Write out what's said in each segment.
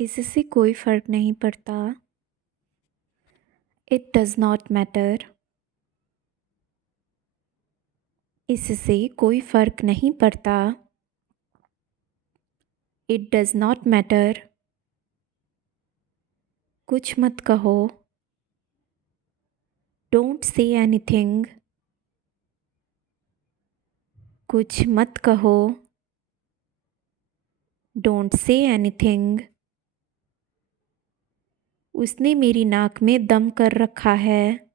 इससे कोई फर्क नहीं पड़ता। It does not matter. इससे कोई फर्क नहीं पड़ता। It does not matter. कुछ मत कहो। Don't say anything. कुछ मत कहो। Don't say anything. उसने मेरी नाक में दम कर रखा है।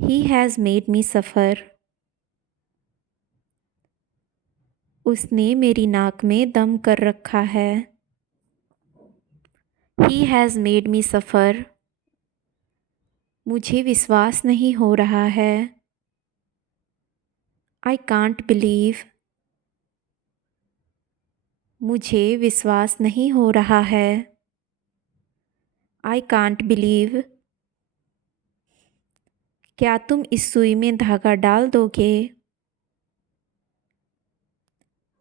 ही हैज़ मेड मी सफ़र। उसने मेरी नाक में दम कर रखा है। ही हैज़ मेड मी सफ़र। मुझे विश्वास नहीं हो रहा है। I can't believe. मुझे विश्वास नहीं हो रहा है। I can't believe. क्या तुम इस सुई में धागा डाल दोगे?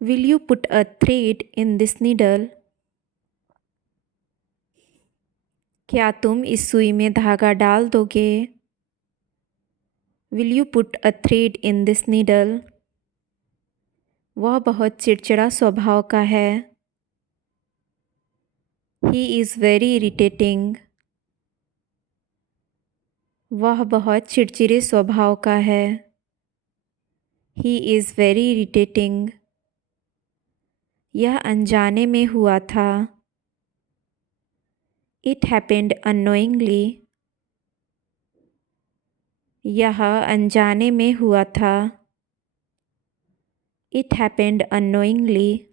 Will you put a thread in this needle? क्या तुम इस सुई में धागा डाल दोगे? Will you put a thread in this needle? वह बहुत चिड़चिड़ा स्वभाव का है। He is very irritating. वह बहुत चिड़चिड़े स्वभाव का है। He is very irritating. यह अनजाने में हुआ था। It happened unknowingly. यह अनजाने में हुआ था। It happened unknowingly.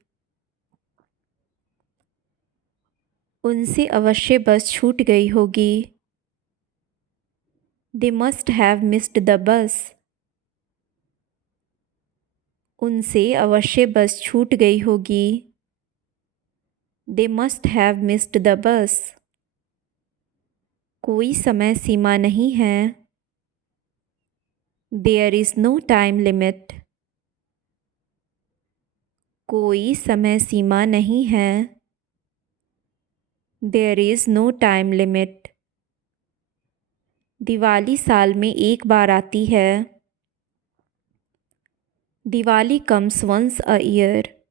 उनसे अवश्य बस छूट गई होगी। They must have missed the bus. उनसे अवश्य बस छूट गई होगी। They must have missed the bus. कोई समय सीमा नहीं है। There is no time limit. कोई समय सीमा नहीं है। There is no time limit. Diwali साल में एक बार आती है। Diwali comes once a year.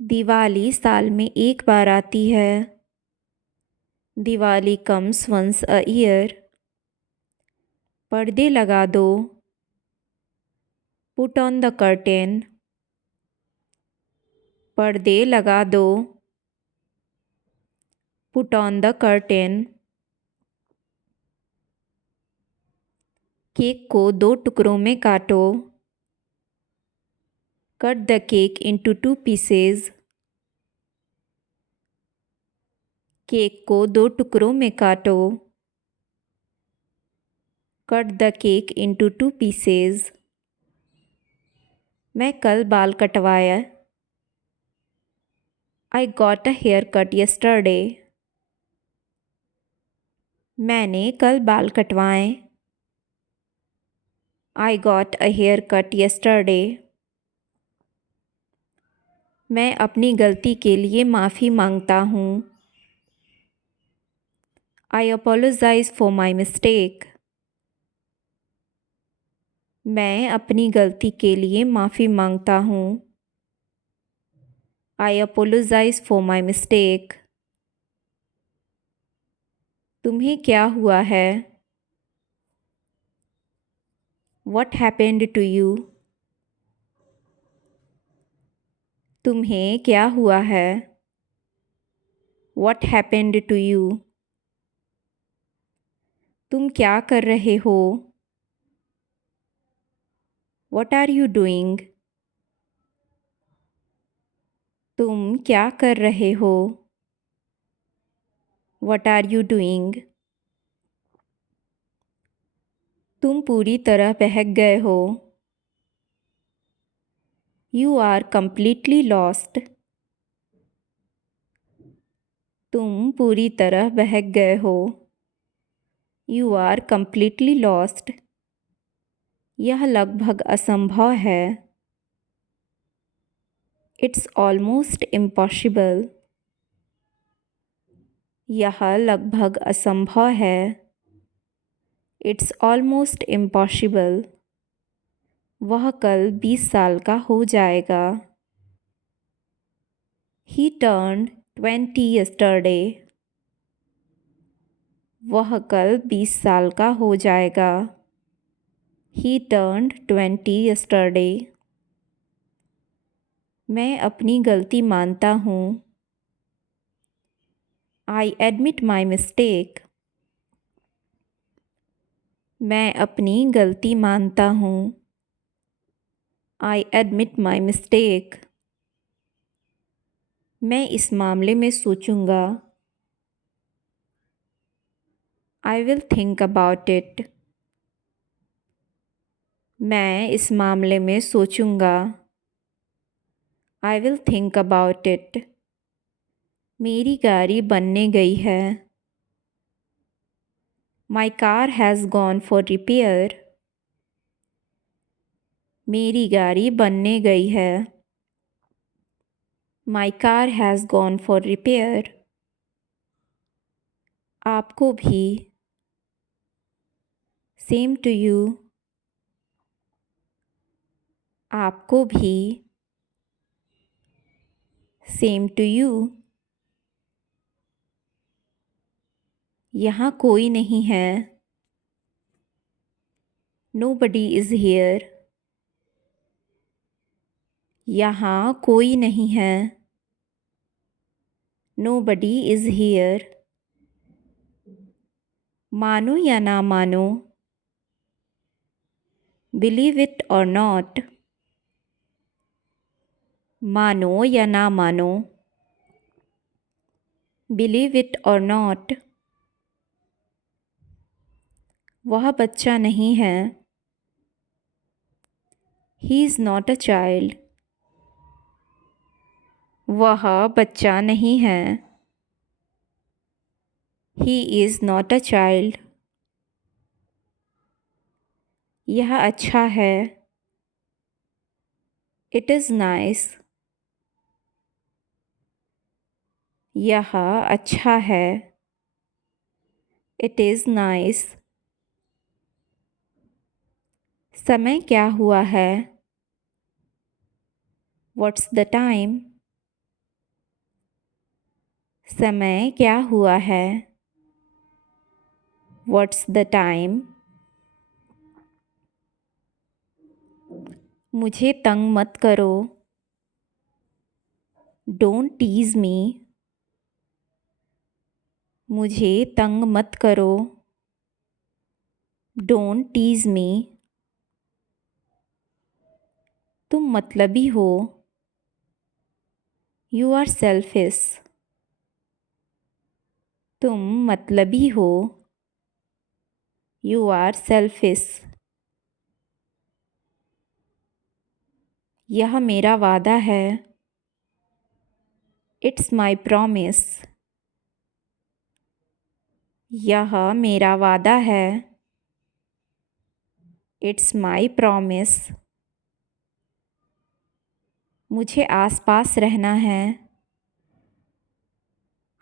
Diwali साल में एक बार आती है। Diwali comes once a year. पर्दे लगा दो। Put on the curtain. पर्दे लगा दो। Put on the curtain. Cake को 2 टुकड़ों में काटो। Cut the cake into 2 pieces. Cake को 2 टुकड़ों में काटो। Cut the cake into 2 pieces. मैं कल बाल कटवाया। I got a haircut yesterday. मैंने कल बाल कटवाए। I got a haircut yesterday. मैं अपनी गलती के लिए माफ़ी मांगता हूँ। I apologise for my mistake. मैं अपनी गलती के लिए माफ़ी मांगता हूँ। I apologise for my mistake. तुम्हें क्या हुआ है? What happened to you? तुम्हें क्या हुआ है? What happened to you? तुम क्या कर रहे हो? What are you doing? तुम क्या कर रहे हो? What are you doing? तुम पूरी तरह बहक गए हो। You are completely lost. तुम पूरी तरह बहक गए हो। You are completely lost. यह लगभग असंभव है। It's almost impossible. यह लगभग असंभव है। It's almost impossible. वह कल 20 साल का हो जाएगा। He turned 20 yesterday. वह कल 20 साल का हो जाएगा। He turned 20 yesterday. मैं अपनी गलती मानता हूँ। I admit my mistake. मैं अपनी गलती मानता हूँ। I admit my mistake. मैं इस मामले में सोचूंगा। I will think about it. मैं इस मामले में सोचूंगा। I will think about it. मेरी गाड़ी बनने गई है। My car has gone for repair. मेरी गाड़ी बनने गई है। My car has gone for repair. आपको भी। Same to you. आपको भी। Same to you. यहाँ कोई नहीं है। Nobody is here. यहाँ कोई नहीं है। Nobody is here. मानो या ना मानो। Believe it or not. मानो या ना मानो। Believe it or not. वह बच्चा नहीं है। He is not a child. वह बच्चा नहीं है। He is not a child. यह अच्छा है। It is nice. यह अच्छा है। It is nice. समय क्या हुआ है? What's the time? समय क्या हुआ है? What's the time? मुझे तंग मत करो। Don't tease me. मुझे तंग मत करो। Don't tease me. तुम मतलबी हो। You are selfish. तुम मतलबी हो। You are selfish. यह मेरा वादा है। It's my promise. यह मेरा वादा है। It's my promise. मुझे आसपास रहना है।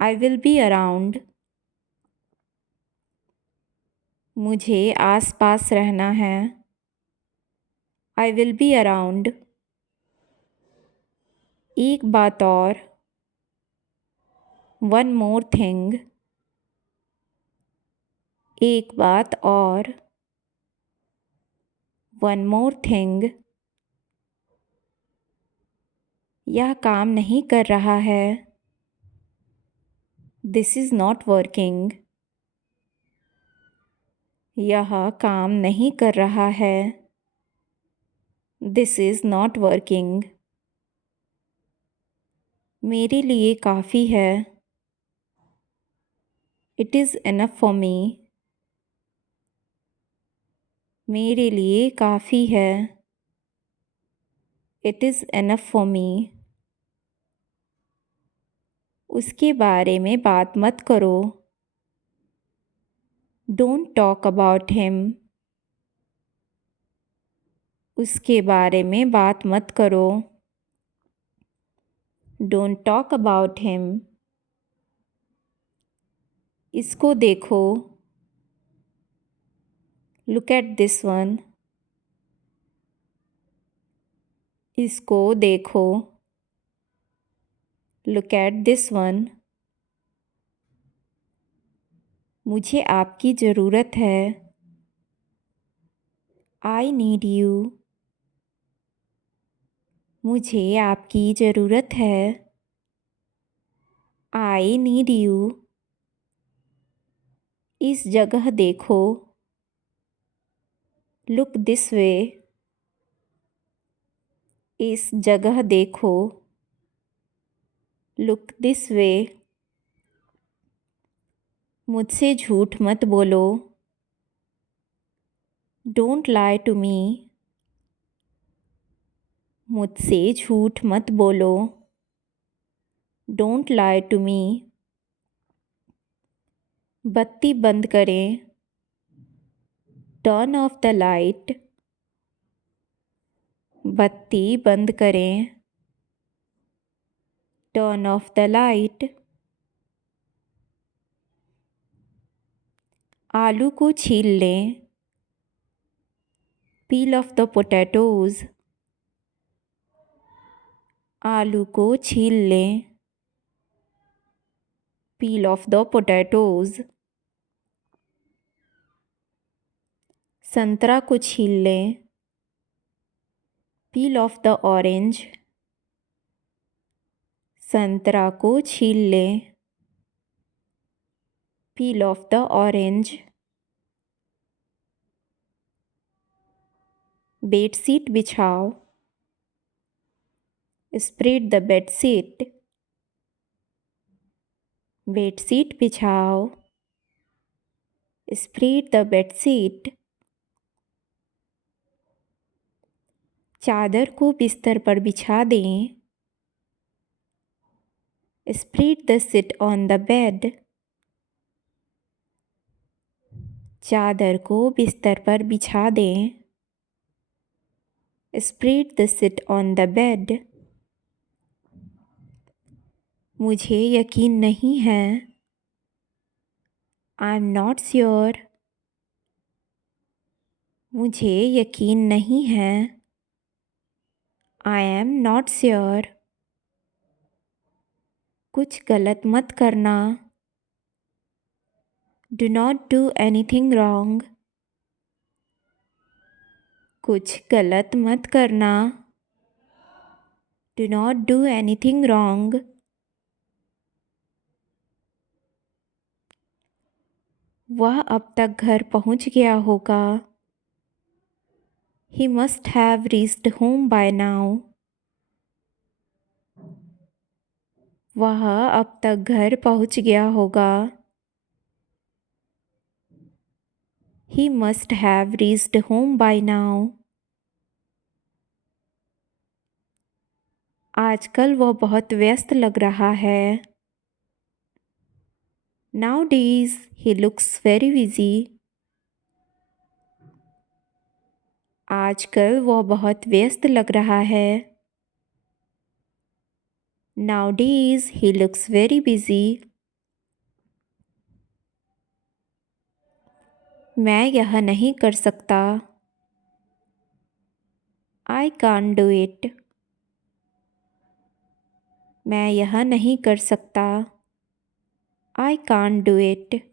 I will be around. मुझे आसपास रहना है। I will be around. एक बात और। One more thing. एक बात और। One more thing. यह काम नहीं कर रहा है। This is not working. यह काम नहीं कर रहा है। This is not working. मेरे लिए काफ़ी है। It is enough for me. मेरे लिए काफ़ी है। It is enough for me. उसके बारे में बात मत करो। Don't talk about him. उसके बारे में बात मत करो। Don't talk about him. इसको देखो, लुक एट दिस वन। इसको देखो, लुक एट दिस वन। मुझे आपकी ज़रूरत है। I need you. मुझे आपकी ज़रूरत है। I need you. इस जगह देखो, लुक दिस वे। इस जगह देखो, लुक दिस वे। मुझसे झूठ मत बोलो। Don't lie to me. मुझसे झूठ मत बोलो। Don't lie to me. बत्ती बंद करें। Turn off the light. बत्ती बंद करें। Turn off the light. आलू को छील लें। Peel off the potatoes. आलू को छील लें। Peel off the potatoes. संतरा को छील लें। Peel off the orange. संतरा को छील लें। Peel off the orange. Bedsheet बिछाओ। Spread the bedsheet. बेडशीट बिछाओ। Spread the bedsheet. चादर को बिस्तर पर बिछा दें। Spread the sheet on the bed. चादर को बिस्तर पर बिछा दें। Spread the sheet on the bed. मुझे यकीन नहीं है। I am not sure. मुझे यकीन नहीं है। I am not sure. कुछ गलत मत करना। Do not do anything wrong. कुछ गलत मत करना। Do not do anything wrong. वह अब तक घर पहुंच गया होगा। He must have reached home by now. वह अब तक घर पहुंच गया होगा। He must have reached home by now. आजकल वह बहुत व्यस्त लग रहा है। Nowadays he looks very busy. आजकल वह बहुत व्यस्त लग रहा है। Nowadays he looks very busy. मैं यह नहीं कर सकता। I can't do it. मैं यह नहीं कर सकता। I can't do it.